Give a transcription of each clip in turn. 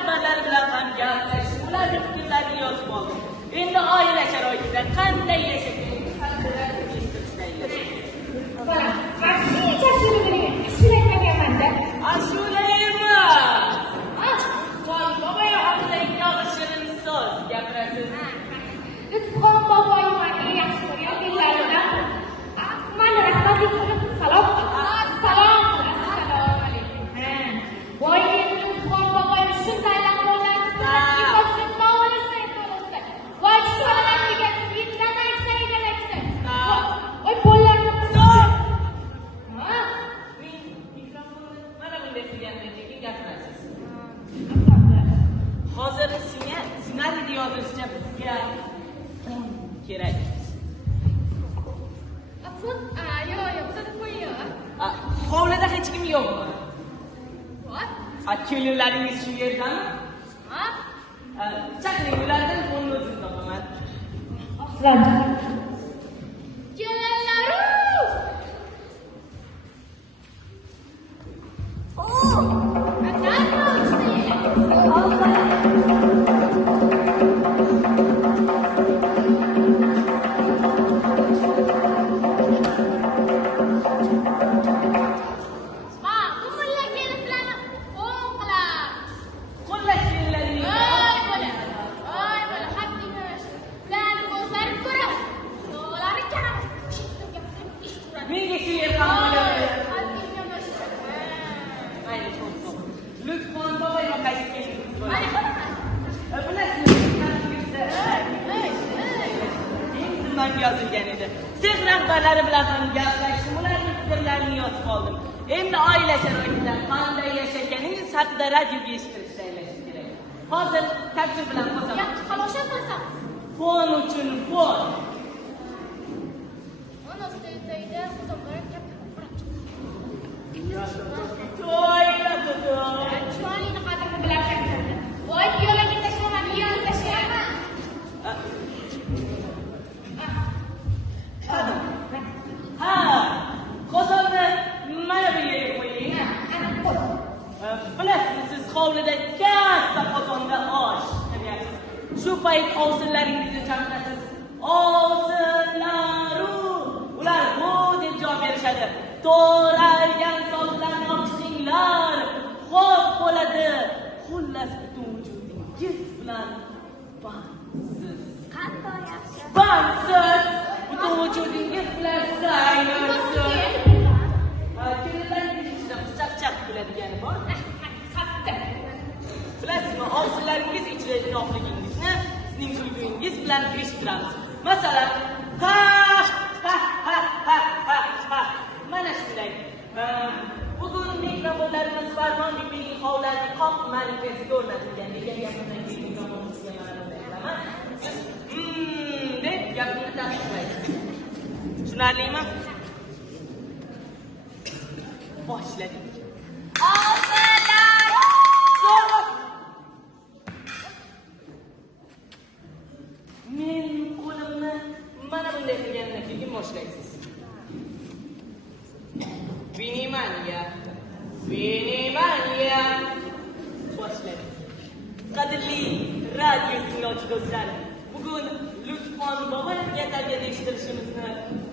rahbarlari bilan ham gaplashib, ularning fikrlarini yozib oldim. Endi oila sharoitida qanday yashashni ashula emas. Lutfon boboy haqida ikki og'iz shirin so'z gapirasiz. Lutfon boboy meni yaxshi ko'rgan. Mana rahmatli qilib salom. Assalomu alaykum. Voy Lutfon boboy shunday laqablarni sochib ma'volisdan to'g'risida. Voy sholalar degan yetdan aytsa. Voy bollarni hozir ssenariyda yozishcha bizga fon kerak. Fon? Yo'q, uzatib qo'ying. Hovlida hech kim yo'qmi? Bor. Kelinlaringiz shu yerdami? Chaqiring, ulardan fonni o'zim topaman. Kelinlaru! Lutfon boboy qaysi kelingiz bor? Bilasiz, yozilgan edi. Siz rahbarlari bilan ham gaplashdim, ularning fikrlarini yozib oldim. Endi oila sharoitida qanday yashaganingiz haqida radioga eshittirishlar kerak. Hozir kapchir bilan qo'saman. Yaxshi xalosa qilsam. Fon uchun fon. Ona ustida qo'zg'olib Chuvalini qadrini bilarkansan. Voy piyolaga tashlaman, yiyani tashlayman. Qozonni mana bu yerga qo'ying. Bilasiz, siz hovlida katta qozonda osh qilyapsiz. Shu payt ovsinlaringizni chaqirasiz. Ovsinlaru! Ular bu deb javob berishadi. To'raygan so'zlarni o'qishinglar, xo'p bo'ladi. Xullas butun vujudingiz bilan bandsiz. Qanday yaxshi. Bandsiz! Butun vujudingiz bilan sayraysiz. Kelinlaringiz ichida chaqchaq kuladigani bor. Bilasizmi, ovsinlaringiz ichida inoqligingizni sizning kulgingiz bilan eshittiramiz. Masalan, mana shunday. Bugun mikrofonlarimiz Farmon bibining hovlarini qoq manifestiga o'rnatilgan degan gapimdan keyin mikrofonimizga mana bunday qilaman. Siz deb gapni tasdiqlaysiz. Tushunarlimi? Boshladik. Men qo'limni mana bunday qilgandan keyin boshlaysiz. Vнимание! Boshladik. Qadrli radio tinglovchi do'stlar, bugun Lutfon boboyga tarbiya eshittirishimizni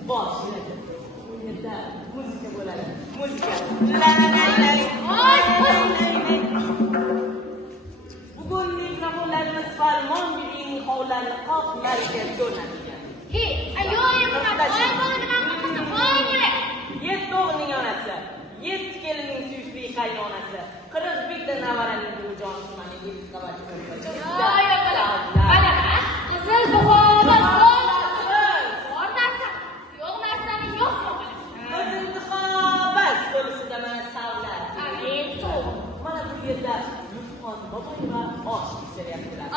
boshladik. Bu yerda muzika bo'ladi. Muzika. Bugun mikrofonlarimiz Farmon bibining hovlarini qoq markazga o'rnatilgan. Yetti o'g'ilning onasi, yetti kelinning suyukli qaynonasi, 41 ta navaraning buvijonisi mana 7 qavat Qizil buxoros bor narsa, yo'q narsani yo'q. Qizil buxoros to'g'risida mana savlar. Mana bu yerda Lutfon boboy va osh pishiryaptilar.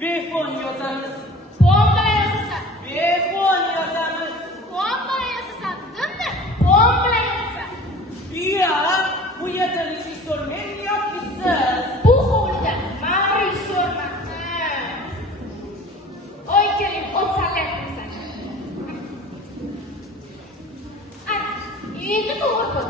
Befon yozamiz. Fon bilan yozasan. Befon yozamiz. Fon bilan yozasan, dimmi? Endi to'g'ri